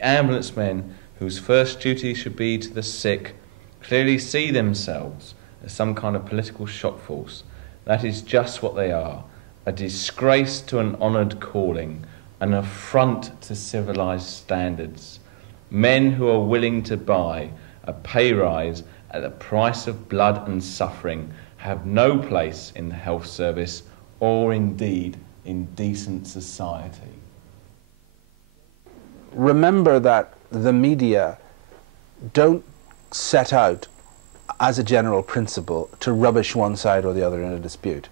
ambulance men, whose first duty should be to the sick, clearly see themselves as some kind of political shock force. That is just what they are, a disgrace to an honoured calling, an affront to civilised standards. Men who are willing to buy a pay rise at the price of blood and suffering have no place in the health service or indeed in decent society. Remember that the media don't set out as a general principle to rubbish one side or the other in a dispute.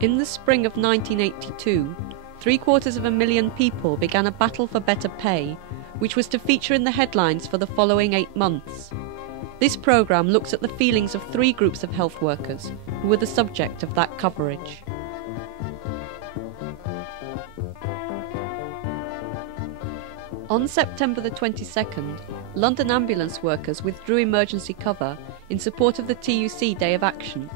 In the spring of 1982, 750,000 people began a battle for better pay, which was to feature in the headlines for the following 8 months. This programme looks at the feelings of 3 groups of health workers who were the subject of that coverage. On September the 22nd, London ambulance workers withdrew emergency cover in support of the TUC Day of Action.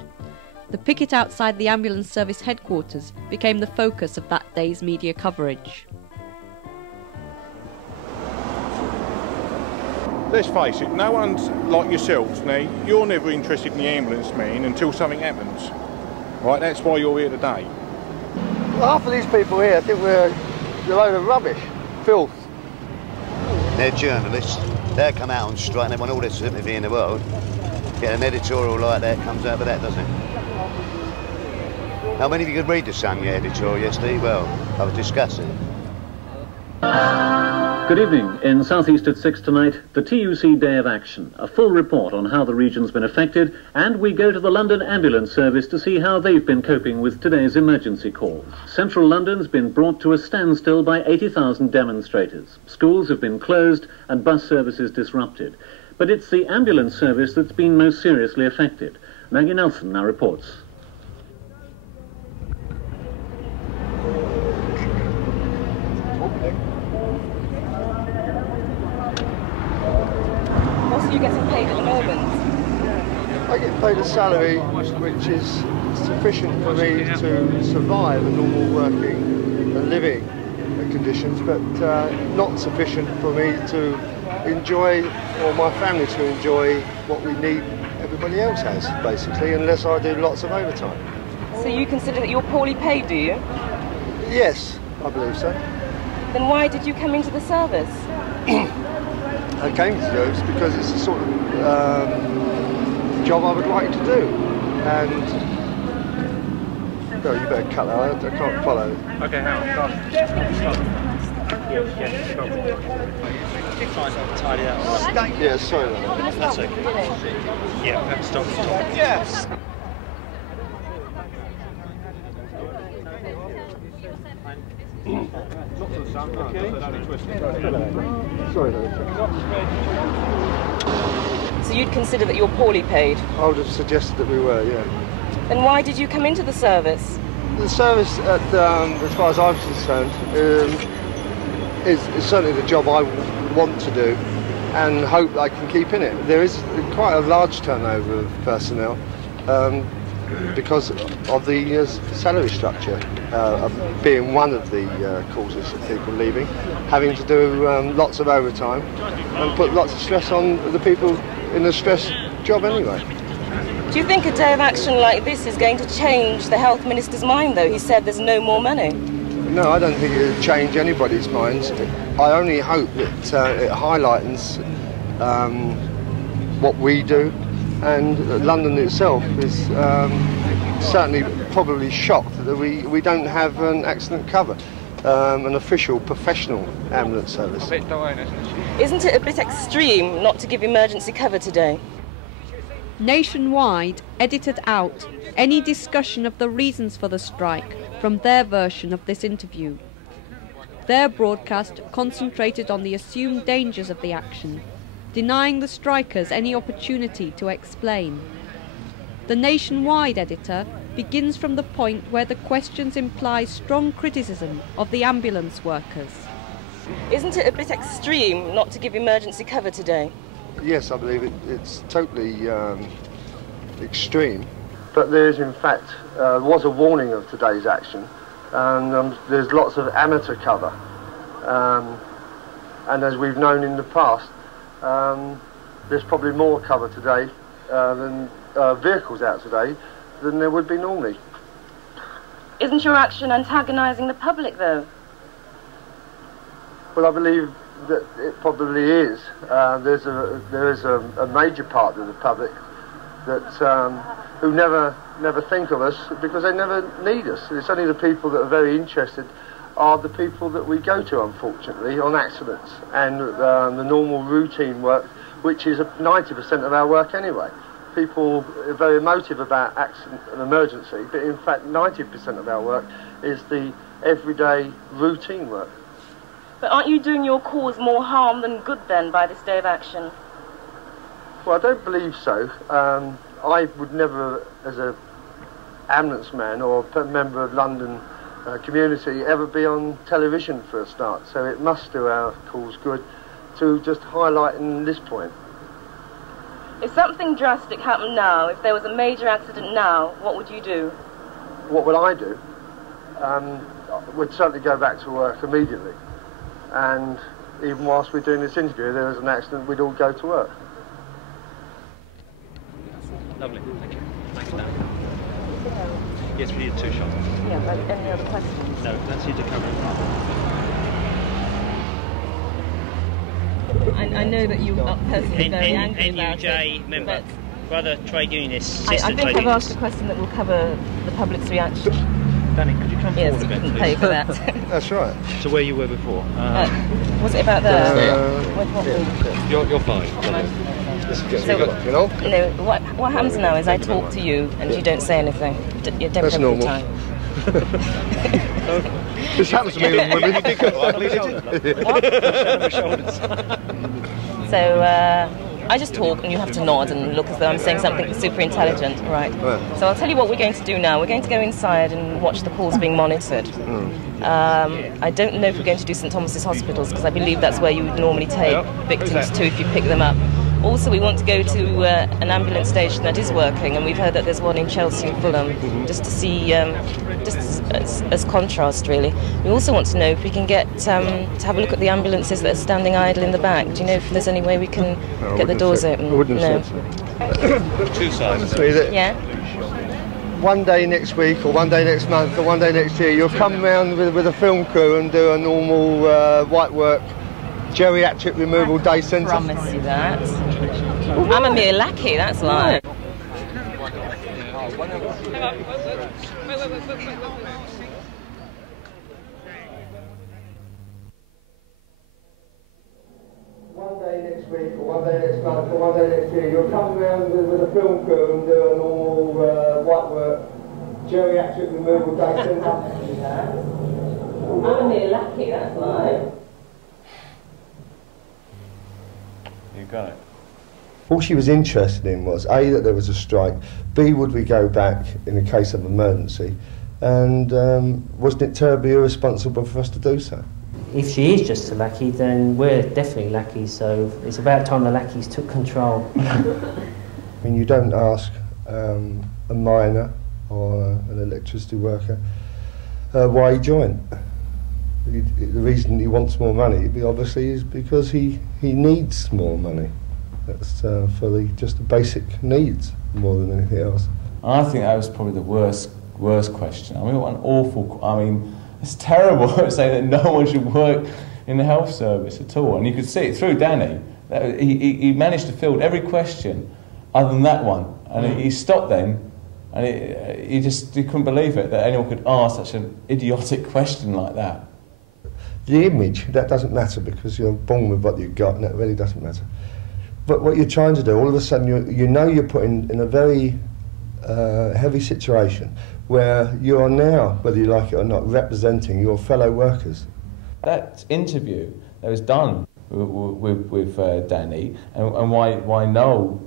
The picket outside the ambulance service headquarters became the focus of that day's media coverage. Let's face it, no one's like yourselves, now. You're never interested in the ambulance men until something happens. Right, that's why you're here today. Half of these people here think we're a load of rubbish, filth. They're journalists. They'll come out on strike and they want all their sympathy in the world. Get an editorial like that comes out of that, doesn't it? How many of you could read the Sun editorial yesterday? Well, I was discussing. Good evening. In South East at 6 tonight, the TUC Day of Action. A full report on how the region's been affected, and we go to the London Ambulance Service to see how they've been coping with today's emergency calls. Central London's been brought to a standstill by 80,000 demonstrators. Schools have been closed and bus services disrupted. But it's the ambulance service that's been most seriously affected. Maggie Nelson now reports. What are you getting paid at the moment? I get paid a salary which is sufficient for me to survive a normal working and living conditions, but not sufficient for me to enjoy, or my family to enjoy, what we need everybody else has, basically, unless I do lots of overtime. So you consider that you're poorly paid, do you? Yes, I believe so. Then why did you come into the service? I came to do it because it's the sort of job I would like to do, and no, you better cut that out. I can't follow. Okay, hang on. Stop. Tidy up. Yeah, sorry. That's okay. Yeah, stop. Yes. Sorry. So you'd consider that you're poorly paid? I would have suggested that we were, yeah. Then why did you come into the service? The service, as far as I'm concerned, is certainly the job I want to do and hope I can keep in it. There is quite a large turnover of personnel because of the salary structure being one of the causes of people leaving, having to do lots of overtime and put lots of stress on the people in a stress job anyway. Do you think a day of action like this is going to change the Health Minister's mind, though? He said there's no more money. No, I don't think it will change anybody's minds. I only hope that it highlights what we do, and London itself is certainly probably shocked that we don't have an accident cover, an official professional ambulance service. Isn't it a bit extreme not to give emergency cover today? Nationwide edited out any discussion of the reasons for the strike from their version of this interview. Their broadcast concentrated on the assumed dangers of the action, denying the strikers any opportunity to explain. The nationwide editor begins from the point where the questions imply strong criticism of the ambulance workers. Isn't it a bit extreme not to give emergency cover today? Yes, I believe it's totally extreme. But there is, in fact, was a warning of today's action, and there's lots of amateur cover. And as we've known in the past, there's probably more cover today than vehicles out today than there would be normally. Isn't your action antagonising the public, though? Well, I believe that it probably is. There is a major part of the public that who never think of us because they never need us. It's only the people that are very interested are the people that we go to, unfortunately, on accidents and the normal routine work, which is 90% of our work anyway. People are very emotive about accident and emergency, but in fact 90% of our work is the everyday routine work. But aren't you doing your cause more harm than good then by this day of action? Well, I don't believe so. I would never, as a ambulance man or a member of London community, ever be on television for a start. So it must do our cause good to just highlight in this point. If something drastic happened now, if there was a major accident now, what would you do? What would I do? We'd certainly go back to work immediately. And even whilst we're doing this interview, there was an accident, we'd all go to work. Lovely, thank you. Thanks, Dan. Yes, we need 2 shots. Yeah, but any other questions? No, that's you to cover it. I know that you are personally very angry about NUJ member, brother trade unionist, I sister think trade I've unionist. asked a question that will cover the public's reaction. Danny, could you come Yes, forward a you bit, couldn't please? pay for that. That's right. So where you were before? Was it about You're fine. So, you know? no, what happens now is I talk to you and you don't say anything. You don't That's have normal. time. This happens to me with women. So I just talk and you have to nod and look as though I'm saying something super intelligent, right? So I'll tell you what we're going to do now. We're going to go inside and watch the calls being monitored. I don't know if we're going to do St Thomas's hospitals because I believe that's where you would normally take victims to if you pick them up. Also, we want to go to an ambulance station that is working, and we've heard that there's one in Chelsea and Fulham, just to see, just as contrast, really. We also want to know if we can get to have a look at the ambulances that are standing idle in the back. Do you know if there's any way we can get the doors open? I wouldn't no. say 2 sides. Yeah? One day next week, or one day next month, or one day next year, you'll come round with a film crew and do a normal white work geriatric removal day centre. I promise you that. I'm a mere lackey, that's lying. One day next week, or one day next month, or one day next year, you'll come round with a film crew and do a normal white work geriatric removal day centre. I'm a mere lackey, that's lying. You got it. All she was interested in was A, that there was a strike, B, would we go back in a case of emergency, and wasn't it terribly irresponsible for us to do so? If she is just a lackey, then we're definitely lackeys, so it's about time the lackeys took control. I mean, you don't ask a miner or an electricity worker why he joined. The reason he wants more money, obviously, is because he needs more money. That's for just the basic needs more than anything else. I think that was probably the worst question. I mean, what an awful... I mean, it's terrible saying that no one should work in the health service at all. And you could see it through Danny. He managed to field every question other than that one. And he stopped then, and he couldn't believe it that anyone could ask such an idiotic question like that. The image, that doesn't matter because you're born with what you've got and that really doesn't matter. But what you're trying to do, all of a sudden you know you're put in a very heavy situation where you are now, whether you like it or not, representing your fellow workers. That interview that was done with Danny, and why Noel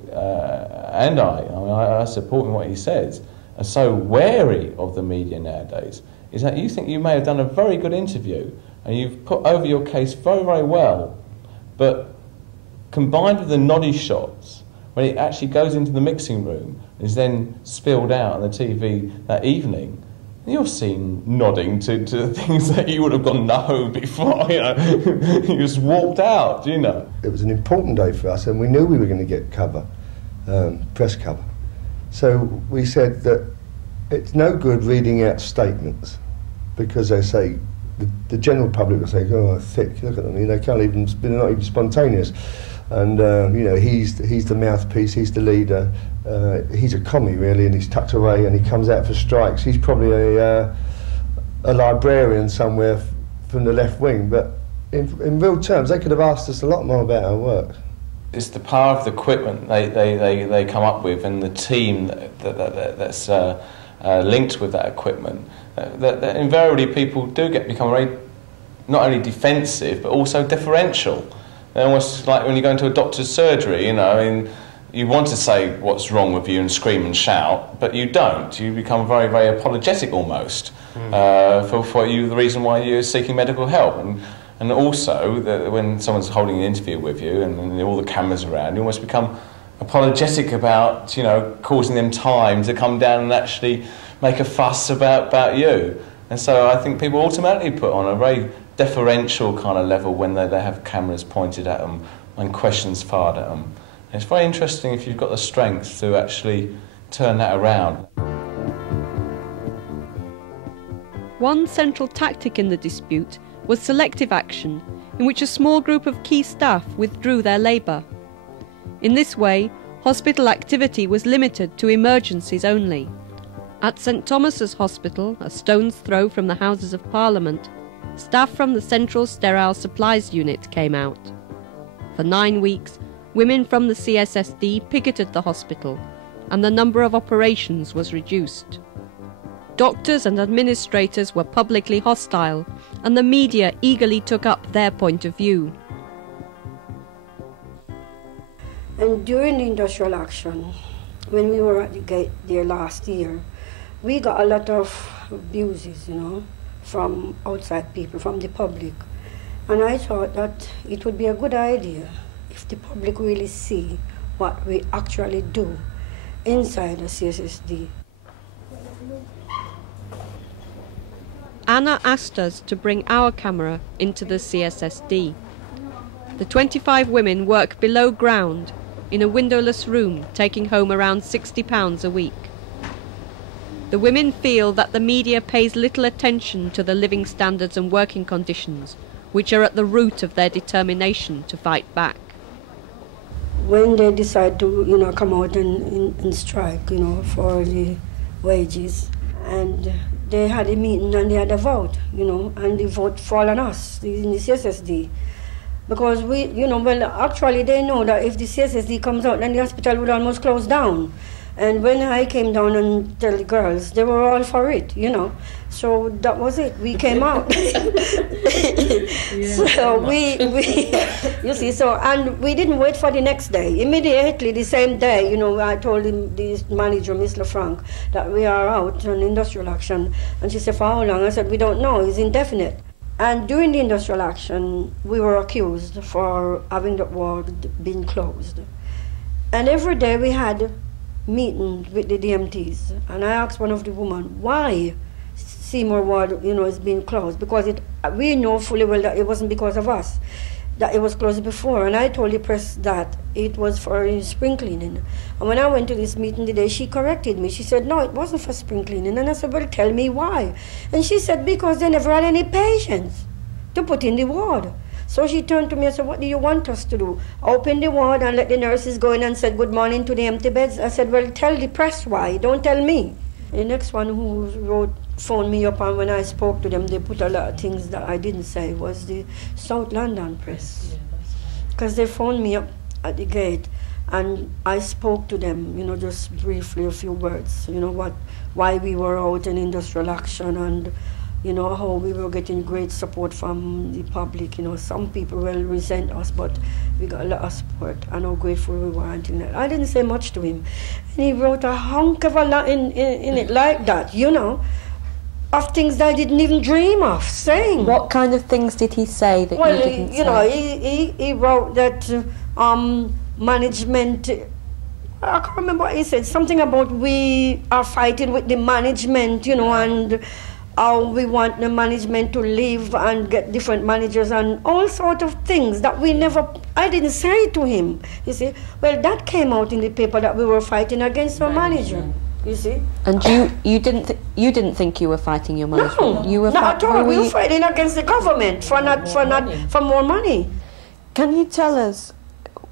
and I support what he says, are so wary of the media nowadays, is that you think you may have done a very good interview and you've put over your case very, very well, but combined with the noddy shots, when it actually goes into the mixing room and is then spilled out on the TV that evening, you're seen nodding to things that you would have gone no before, you know. You just walked out, you know. It was an important day for us, and we knew we were going to get cover, press cover. So we said that it's no good reading out statements, because they say, the general public will say, oh, thick, look at them, you know, they're not even spontaneous. And, you know, he's the mouthpiece, he's the leader, he's a commie really, and he's tucked away and he comes out for strikes. He's probably a librarian somewhere from the left wing, but in real terms, they could have asked us a lot more about our work. It's the power of the equipment they come up with, and the team that's linked with that equipment. That invariably people do become very, not only defensive, but also deferential. They're almost like when you go into a doctor's surgery, you know, and you want to say what's wrong with you and scream and shout, but you don't. You become very, very apologetic almost for the reason why you're seeking medical help. And also, when someone's holding an interview with you and all the cameras around, you almost become apologetic about, you know, causing them time to come down and actually make a fuss about you. And so I think people automatically put on a very deferential kind of level when they have cameras pointed at them and questions fired at them. And it's very interesting if you've got the strength to actually turn that around. One central tactic in the dispute was selective action, in which a small group of key staff withdrew their labour. In this way, hospital activity was limited to emergencies only. At St Thomas's Hospital, a stone's throw from the Houses of Parliament, staff from the Central Sterile Supplies Unit came out. For 9 weeks, women from the CSSD picketed the hospital, and the number of operations was reduced. Doctors and administrators were publicly hostile, and the media eagerly took up their point of view. And during the industrial action, when we were at the gate there last year, we got a lot of abuses, you know, from outside people, from the public. And I thought that it would be a good idea if the public really see what we actually do inside the CSSD. Anna asked us to bring our camera into the CSSD. The 25 women work below ground in a windowless room, taking home around £60 a week. The women feel that the media pays little attention to the living standards and working conditions, which are at the root of their determination to fight back. When they decide to, you know, come out and strike, you know, for the wages, and they had a meeting and they had a vote, you know, and the vote fall on us in the CSSD. Because we, you know, well, actually they know that if the CSSD comes out, then the hospital would almost close down. And when I came down and tell the girls, they were all for it, you know. So that was it. We came out. So we, you see, so, and we didn't wait for the next day. Immediately, the same day, you know, I told him, the manager, Miss LeFranc, that we are out on industrial action. And she said, for how long? I said, we don't know, it's indefinite. And during the industrial action, we were accused for having the ward being closed. And every day we had meetings with the DMTs, and I asked one of the women why Seymour Ward, you know, is being closed, because we know fully well that it wasn't because of us, that it was closed before. And I told the press that it was for spring cleaning. And when I went to this meeting today, she corrected me. She said, no, it wasn't for spring cleaning. And I said, well, tell me why. And she said, because they never had any patients to put in the ward. So she turned to me and said, what do you want us to do? Open the ward and let the nurses go in and said good morning to the empty beds? I said, well, tell the press why, don't tell me. The next one who phoned me up, and when I spoke to them, they put a lot of things that I didn't say, was the South London press. Because they phoned me up at the gate, and I spoke to them, you know, just briefly, a few words, you know, why we were out in industrial action and you know, how we were getting great support from the public. You know, some people will resent us, but we got a lot of support, and how grateful we were and things like that. I didn't say much to him. And he wrote a hunk of a lot in it like that, you know, of things that I didn't even dream of saying. What kind of things did he say that you didn't say? Well, he wrote that management, I can't remember what he said, something about we are fighting with the management, you know, and how we want the management to leave and get different managers and all sort of things that we never, I didn't say to him, you see. Well, that came out in the paper that we were fighting against our manager, you see. And you didn't think you were fighting your management? No, you were not at all. We were fighting against the government for more money. Can you tell us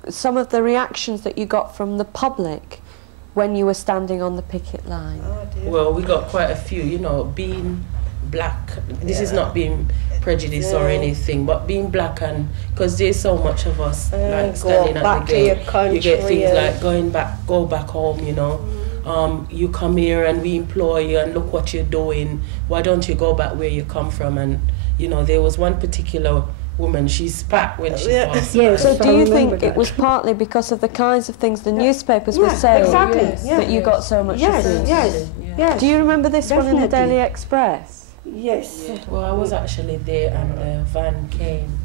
some of the reactions that you got from the public when you were standing on the picket line? Well, we got quite a few, you know, being black. This is not being prejudiced or anything, but being black, and because there's so much of us like standing at the gate, you get things like go back home, you know. You come here and we employ you, and look what you're doing. Why don't you go back where you come from? And you know, there was one particular woman, she spat when she passed. Yeah, so do you think it was partly because of the kinds of things the newspapers were saying that you got so much abuse? Yes. Do you remember this one in the Daily Express? Yes. Well, I was actually there and the van came,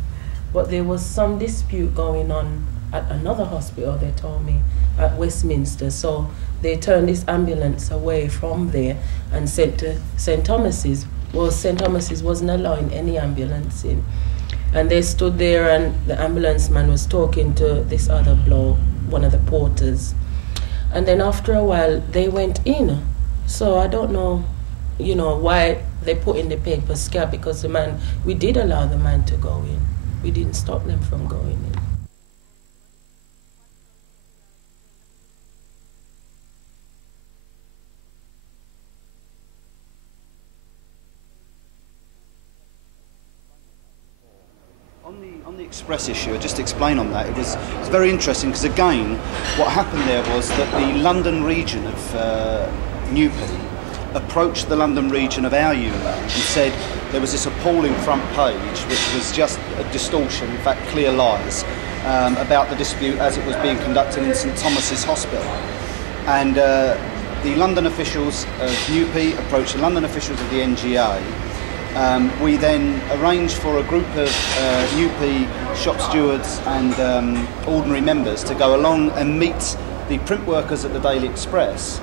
but there was some dispute going on at another hospital, they told me, at Westminster. So they turned this ambulance away from there and sent to St. Thomas's. Well, St. Thomas's wasn't allowing any ambulance in. And they stood there and the ambulance man was talking to this other bloke, one of the porters. And then after a while, they went in. So I don't know, you know, why they put in the paper scab, because the man, we did allow the man to go in. We didn't stop them from going in. On the Express issue, just to explain on that, it was very interesting because again, what happened there was that the London region of NUPE approached the London region of our union and said there was this appalling front page which was just a distortion, in fact clear lies, about the dispute as it was being conducted in St Thomas's Hospital. And the London officials of NUPE approached the London officials of the NGA. We then arranged for a group of NUPE shop stewards and ordinary members to go along and meet the print workers at the Daily Express.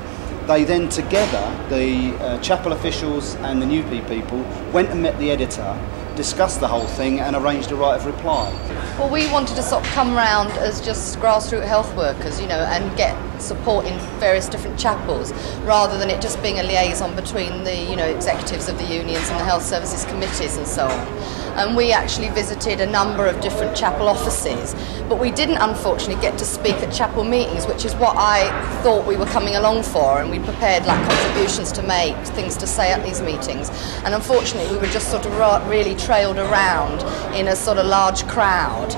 They then together, the chapel officials and the NUPE people, went and met the editor, discussed the whole thing and arranged a right of reply. Well, we wanted to sort of come round as just grassroots health workers, you know, and get support in various different chapels, rather than it just being a liaison between the, you know, executives of the unions and the health services committees and so on. And we actually visited a number of different chapel offices, but we didn't unfortunately get to speak at chapel meetings, which is what I thought we were coming along for, and we prepared like contributions to make, things to say at these meetings. And unfortunately we were just sort of really trailed around in a sort of large crowd,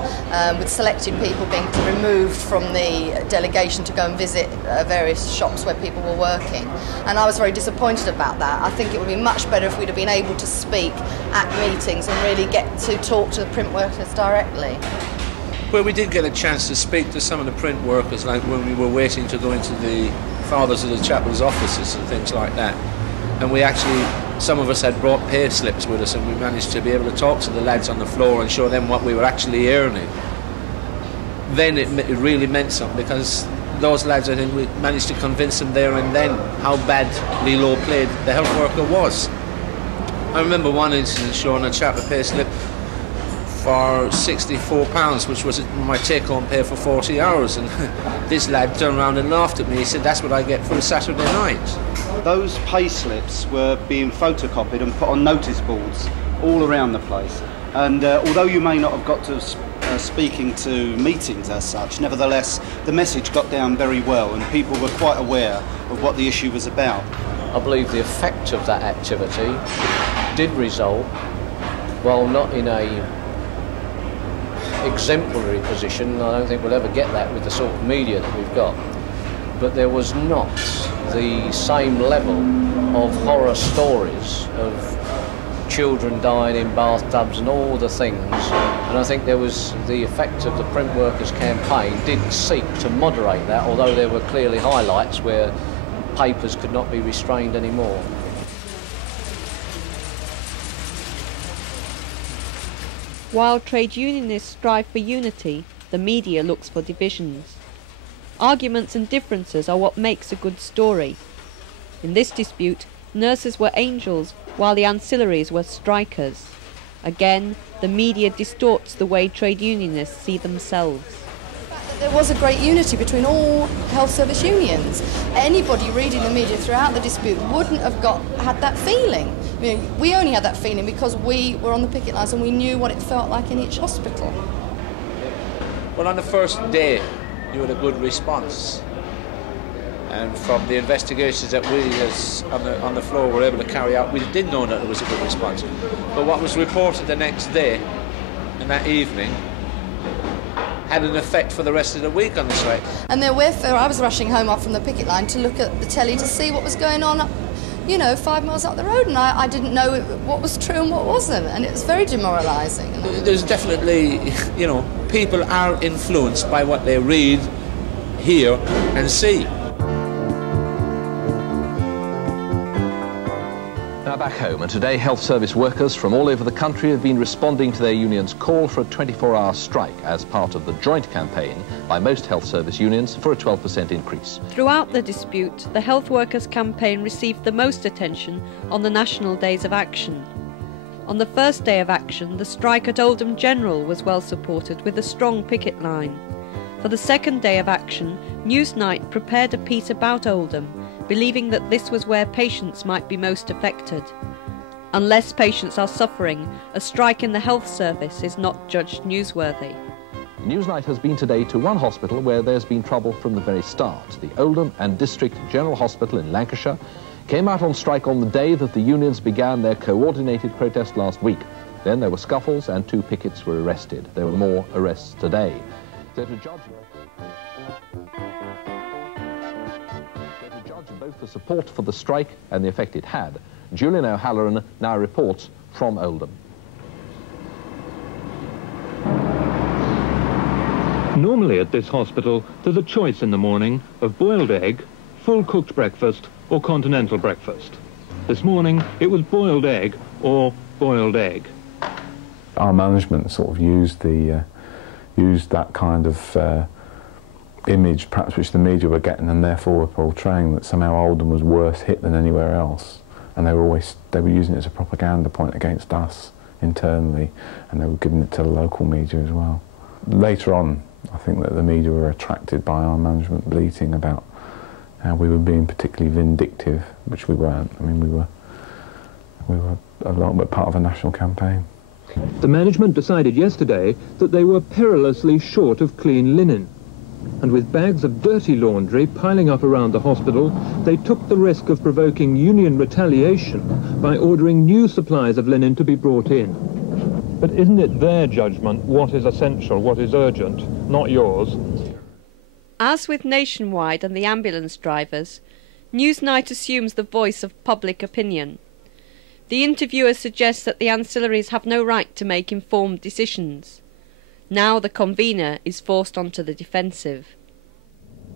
with selected people being removed from the delegation to go and visit various shops where people were working. And I was very disappointed about that. I think it would be much better if we'd have been able to speak at meetings and really get to talk to the print workers directly. Well, we did get a chance to speak to some of the print workers, like when we were waiting to go into the fathers of the chapel's offices and things like that. And we actually, some of us had brought pay slips with us, and we managed to be able to talk to the lads on the floor and show them what we were actually earning. Then it really meant something, because those lads, I think we managed to convince them there and then how badly low paid the health worker was. I remember one incident showing a chap a pay slip for £64, which was my take-home pay for 40 hours, and this lad turned around and laughed at me. He said, "That's what I get for a Saturday night." Those pay slips were being photocopied and put on notice boards all around the place. And although you may not have got to speaking to meetings as such, nevertheless the message got down very well and people were quite aware of what the issue was about. I believe the effect of that activity did result, while not in a exemplary position, I don't think we'll ever get that with the sort of media that we've got, but there was not the same level of horror stories of children dying in bathtubs and all the things. And I think there was the effect of the print workers' campaign did seek to moderate that, although there were clearly highlights where papers could not be restrained anymore. While trade unionists strive for unity, the media looks for divisions. Arguments and differences are what makes a good story. In this dispute, nurses were angels while the ancillaries were strikers. Again, the media distorts the way trade unionists see themselves. There was a great unity between all health service unions. Anybody reading the media throughout the dispute wouldn't have had that feeling. I mean, we only had that feeling because we were on the picket lines and we knew what it felt like in each hospital. Well, on the first day, you had a good response. And from the investigations that we as on the floor were able to carry out, we did know that there was a good response. But what was reported the next day and that evening had an effect for the rest of the week on the strike. And there were, I was rushing home up from the picket line to look at the telly to see what was going on, you know, 5 miles up the road, and I didn't know what was true and what wasn't, and it was very demoralising. There's definitely, you know, people are influenced by what they read, hear and see. Now back home, and today health service workers from all over the country have been responding to their union's call for a 24-hour strike as part of the joint campaign by most health service unions for a 12% increase. Throughout the dispute, the health workers' campaign received the most attention on the national days of action. On the first day of action, the strike at Oldham General was well supported with a strong picket line. For the second day of action, Newsnight prepared a piece about Oldham, believing that this was where patients might be most affected. Unless patients are suffering, a strike in the health service is not judged newsworthy. Newsnight has been today to one hospital where there's been trouble from the very start. The Oldham and District General Hospital in Lancashire came out on strike on the day that the unions began their coordinated protest last week. Then there were scuffles and 2 pickets were arrested. There were more arrests today. So to judge both the support for the strike and the effect it had, Julian O'Halloran now reports from Oldham. Normally at this hospital, there's a choice in the morning of boiled egg, full cooked breakfast or continental breakfast. This morning it was boiled egg or boiled egg. Our management sort of used that kind of image, perhaps, which the media were getting, and therefore were portraying that somehow Oldham was worse hit than anywhere else. And they were using it as a propaganda point against us internally, and they were giving it to the local media as well. Later on, I think that the media were attracted by our management bleating about how we were being particularly vindictive, which we weren't. I mean, we were a lot bit part of a national campaign. The management decided yesterday that they were perilously short of clean linen. And with bags of dirty laundry piling up around the hospital, they took the risk of provoking union retaliation by ordering new supplies of linen to be brought in. But isn't it their judgment what is essential, what is urgent, not yours? As with Nationwide and the ambulance drivers, Newsnight assumes the voice of public opinion. The interviewer suggests that the ancillaries have no right to make informed decisions. Now the convener is forced onto the defensive.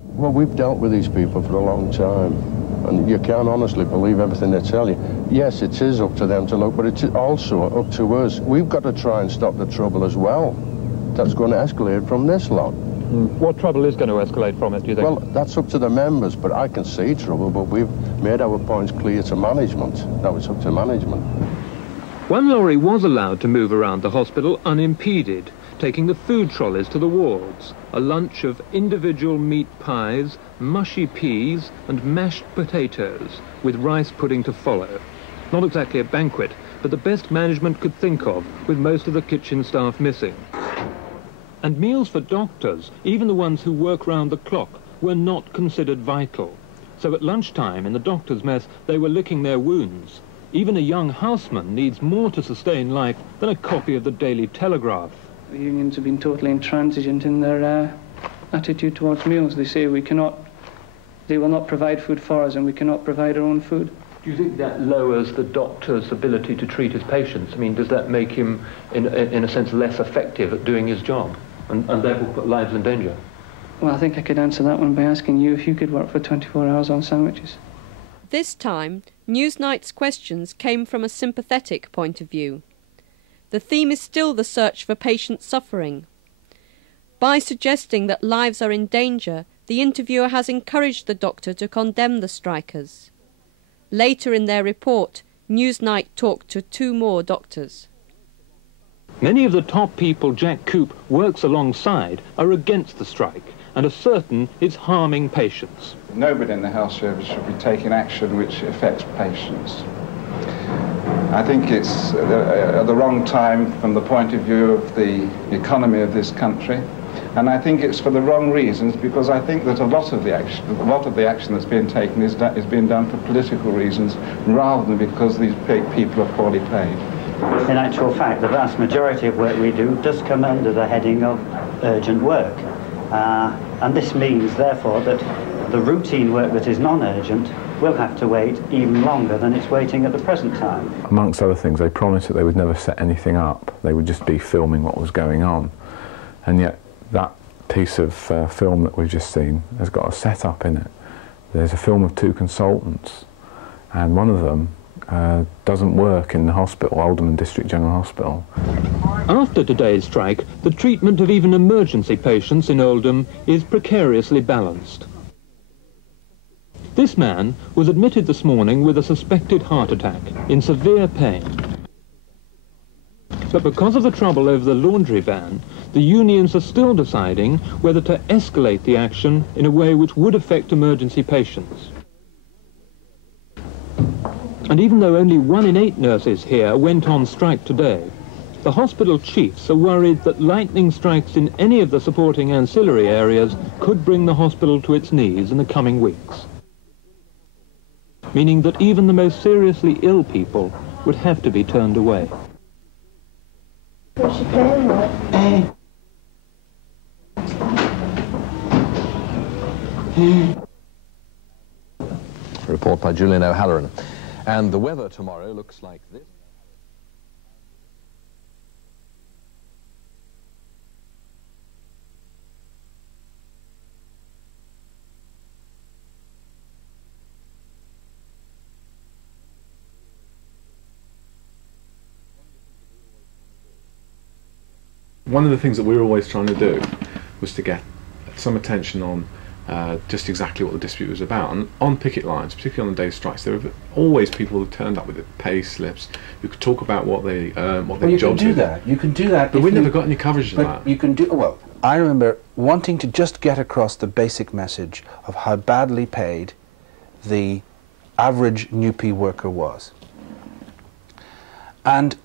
Well, we've dealt with these people for a long time, and you can't honestly believe everything they tell you. Yes, it is up to them to look, but it's also up to us. We've got to try and stop the trouble as well. That's going to escalate from this lot. What trouble is going to escalate from it, do you think? Well, that's up to the members, but I can see trouble, but we've made our points clear to management. Now it's up to management. One lorry was allowed to move around the hospital unimpeded, taking the food trolleys to the wards, a lunch of individual meat pies, mushy peas and mashed potatoes, with rice pudding to follow. Not exactly a banquet, but the best management could think of, with most of the kitchen staff missing. And meals for doctors, even the ones who work round the clock, were not considered vital. So at lunchtime in the doctor's mess, they were licking their wounds. Even a young houseman needs more to sustain life than a copy of the Daily Telegraph. The unions have been totally intransigent in their attitude towards meals. They say they will not provide food for us and we cannot provide our own food. Do you think that lowers the doctor's ability to treat his patients? I mean, does that make him, in a sense, less effective at doing his job and therefore put lives in danger? Well, I think I could answer that one by asking you if you could work for 24 hours on sandwiches. This time, Newsnight's questions came from a sympathetic point of view. The theme is still the search for patient suffering. By suggesting that lives are in danger, the interviewer has encouraged the doctor to condemn the strikers. Later in their report, Newsnight talked to 2 more doctors. Many of the top people Jack Coop works alongside are against the strike and are certain it's harming patients. Nobody in the health service should be taking action which affects patients. I think it's at the wrong time from the point of view of the economy of this country. And I think it's for the wrong reasons, because I think that a lot of the action that's being taken is being done for political reasons rather than because these people are poorly paid. In actual fact, the vast majority of work we do does come under the heading of urgent work. And this means, therefore, that the routine work that is non-urgent will have to wait even longer than it's waiting at the present time. Amongst other things, they promised that they would never set anything up. They would just be filming what was going on. And yet, that piece of film that we've just seen has got a setup in it. There's a film of 2 consultants, and one of them doesn't work in the hospital, Oldham District General Hospital. After today's strike, the treatment of even emergency patients in Oldham is precariously balanced. This man was admitted this morning with a suspected heart attack, in severe pain. But because of the trouble over the laundry van, the unions are still deciding whether to escalate the action in a way which would affect emergency patients. And even though only 1 in 8 nurses here went on strike today, the hospital chiefs are worried that lightning strikes in any of the supporting ancillary areas could bring the hospital to its knees in the coming weeks. Meaning that even the most seriously ill people would have to be turned away. What's she playing with? A report by Julian O'Halloran. And the weather tomorrow looks like this. One of the things that we were always trying to do was to get some attention on just exactly what the dispute was about. And on picket lines, particularly on the day of strikes, there were always people who turned up with the pay slips, who could talk about what they what their jobs are. You can do that. But we never got any coverage of that. You can do, well, I remember wanting to just get across the basic message of how badly paid the average NUPE worker was. And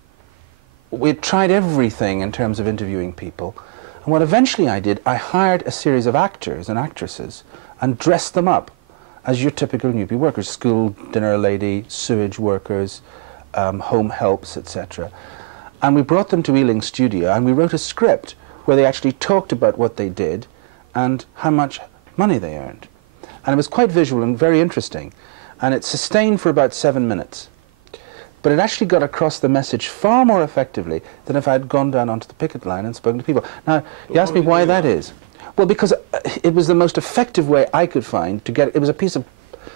we tried everything in terms of interviewing people. And what eventually I did, I hired a series of actors and actresses and dressed them up as your typical NUPE workers, school dinner lady, sewage workers, home helps, etc. And we brought them to EILEEN studio and we wrote a script where they actually talked about what they did and how much money they earned. And it was quite visual and very interesting. And it sustained for about 7 minutes. But it actually got across the message far more effectively than if I had gone down onto the picket line and spoken to people. Now, you asked me why that is. Well, because it was the most effective way I could find to get it. It was a piece of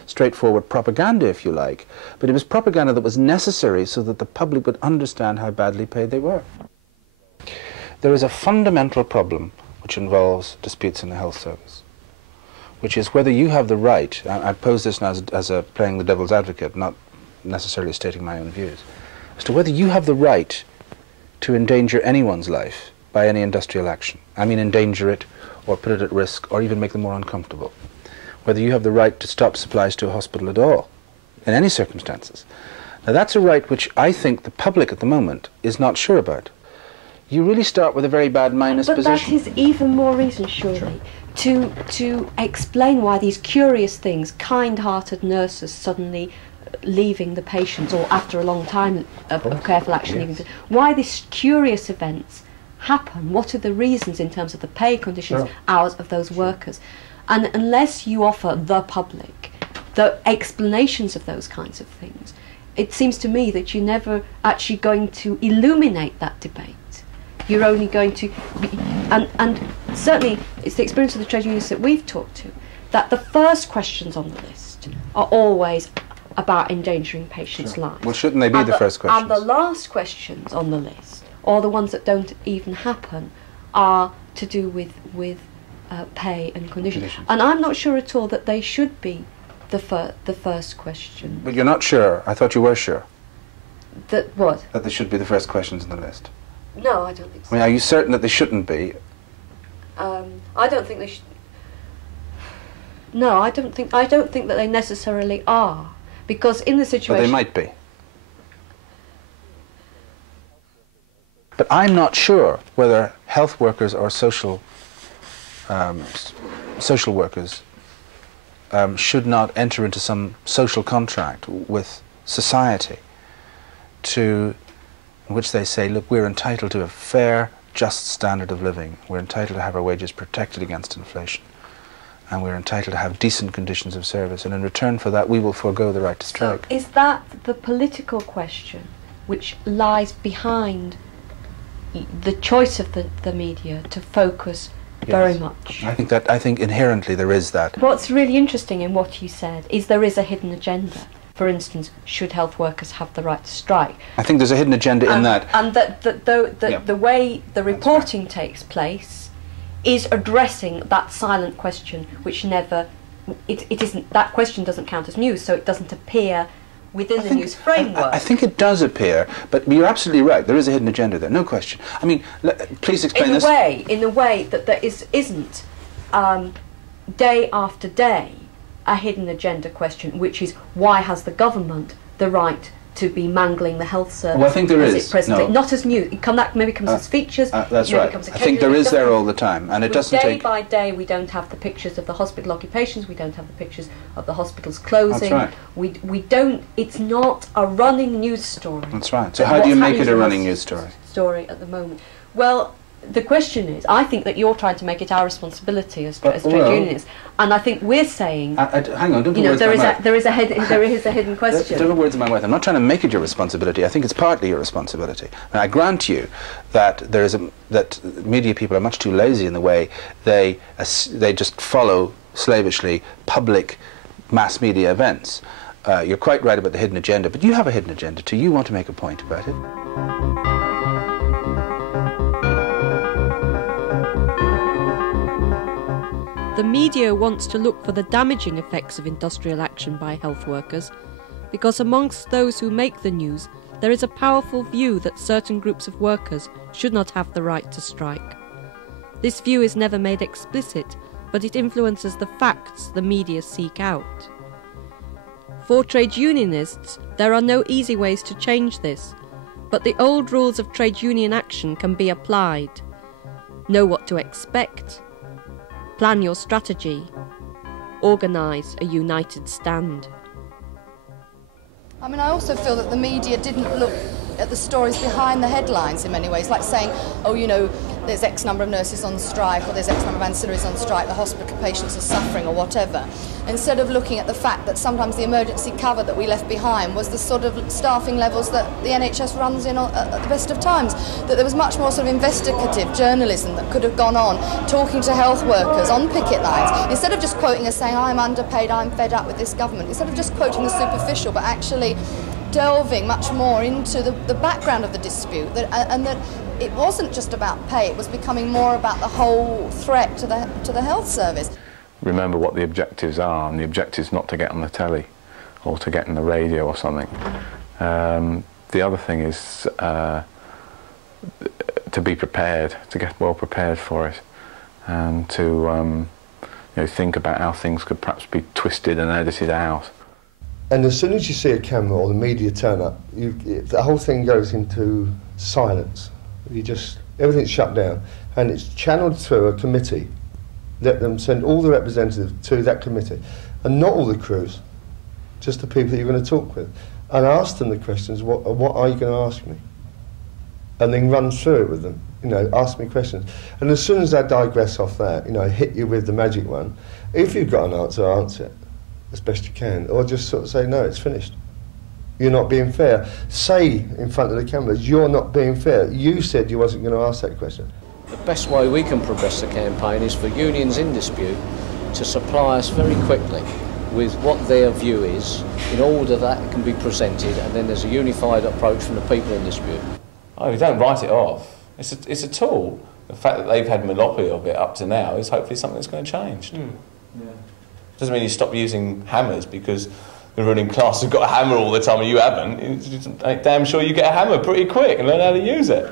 straightforward propaganda, if you like, but it was propaganda that was necessary so that the public would understand how badly paid they were. There is a fundamental problem which involves disputes in the health service, which is whether you have the right, I pose this now as playing the devil's advocate, not necessarily stating my own views, as to whether you have the right to endanger anyone's life by any industrial action. I mean endanger it, or put it at risk, or even make them more uncomfortable. Whether you have the right to stop supplies to a hospital at all, in any circumstances. Now that's a right which I think the public at the moment is not sure about. You really start with a very bad minus position. But that is even more reason, surely, to explain why these curious things, kind-hearted nurses suddenly leaving the patients, or after a long time of careful action, leaving, why these curious events happen. What are the reasons in terms of the pay conditions, hours of those workers? And unless you offer the public the explanations of those kinds of things, it seems to me that you're never actually going to illuminate that debate. You're only going to be, and certainly it's the experience of the trade unions that we've talked to, that the first questions on the list are always about endangering patients' lives. Well, shouldn't they be the first questions? And the last questions on the list, or the ones that don't even happen, are to do with pay and conditions. And I'm not sure at all that they should be the first question. But you're not sure? I thought you were sure. That what? That they should be the first questions on the list. No, I don't think so. I mean, are you certain that they shouldn't be? I don't think they should. No, I don't think that they necessarily are, because in the situation. But they might be. But I'm not sure whether health workers or social workers should not enter into some social contract with society in which they say, look, we're entitled to a fair, just standard of living. We're entitled to have our wages protected against inflation. And we're entitled to have decent conditions of service. And in return for that, we will forego the right to strike. So is that the political question which lies behind the choice of the media to focus very much? I think inherently there is that. What's really interesting in what you said is there is a hidden agenda. For instance, should health workers have the right to strike? I think there's a hidden agenda in that. And the way the reporting takes place is addressing that silent question, which never, it isn't, that question doesn't count as news, so it doesn't appear within the news framework. I think it does appear, but you're absolutely right. There is a hidden agenda there, no question. I mean, please explain this. In the way that there isn't day after day a hidden agenda question, which is why has the government the right to be mangling the health service? Well, I think there is. No. Not as news. That maybe comes as features. That's right. I think there is there all the time, and it doesn't day take. By day, we don't have the pictures of the hospital occupations. We don't have the pictures of the hospitals closing. That's right. We don't. It's not a running news story. That's right. So how do you make it a running news story? Story at the moment. Well, the question is, I think that you're trying to make it our responsibility as trade unionists, and I think we're saying. Hang on, don't put words in my mouth. There is a hidden question. Don't put words in my mouth. I'm not trying to make it your responsibility. I think it's partly your responsibility. And I grant you that that media people are much too lazy in the way they just follow slavishly public mass media events. You're quite right about the hidden agenda, but you have a hidden agenda too. You want to make a point about it. The media wants to look for the damaging effects of industrial action by health workers, because amongst those who make the news, there is a powerful view that certain groups of workers should not have the right to strike. This view is never made explicit, but it influences the facts the media seek out. For trade unionists, there are no easy ways to change this, but the old rules of trade union action can be applied. Know what to expect. Plan your strategy. Organise a united stand. I mean, I also feel that the media didn't look at the stories behind the headlines in many ways, like saying, oh, you know, there's X number of nurses on strike, or there's X number of ancillaries on strike, the hospital patients are suffering, or whatever. Instead of looking at the fact that sometimes the emergency cover that we left behind was the sort of staffing levels that the NHS runs in at the best of times, that there was much more sort of investigative journalism that could have gone on, talking to health workers on picket lines, instead of just quoting us saying, I'm underpaid, I'm fed up with this government, instead of just quoting the superficial, but actually delving much more into the background of the dispute, and that it wasn't just about pay, it was becoming more about the whole threat to the health service. Remember what the objectives are, and the objective is not to get on the telly or to get on the radio or something. The other thing is to be prepared, to get well prepared for it, and to you know, think about how things could perhaps be twisted and edited out. And as soon as you see a camera or the media turn up, the whole thing goes into silence. Everything's shut down, and it's channeled through a committee. Let them send all the representatives to that committee, and not all the crews, just the people that you're going to talk with, and ask them the questions. What are you going to ask me? And then run through it with them. You know, ask me questions. And as soon as they digress off that, you know, hit you with the magic one. If you've got an answer, answer it. as best you can, or just sort of say, no, it's finished. You're not being fair. Say in front of the cameras, you're not being fair. You said you wasn't going to ask that question. The best way we can progress the campaign is for unions in dispute to supply us very quickly with what their view is in order that it can be presented, and then there's a unified approach from the people in dispute. Oh, you don't write it off. It's a tool. The fact that they've had monopoly of it up to now is hopefully something that's going to change. Yeah. Doesn't mean you stop using hammers because the ruling class have got a hammer all the time and you haven't. Damn sure you get a hammer pretty quick and learn how to use it.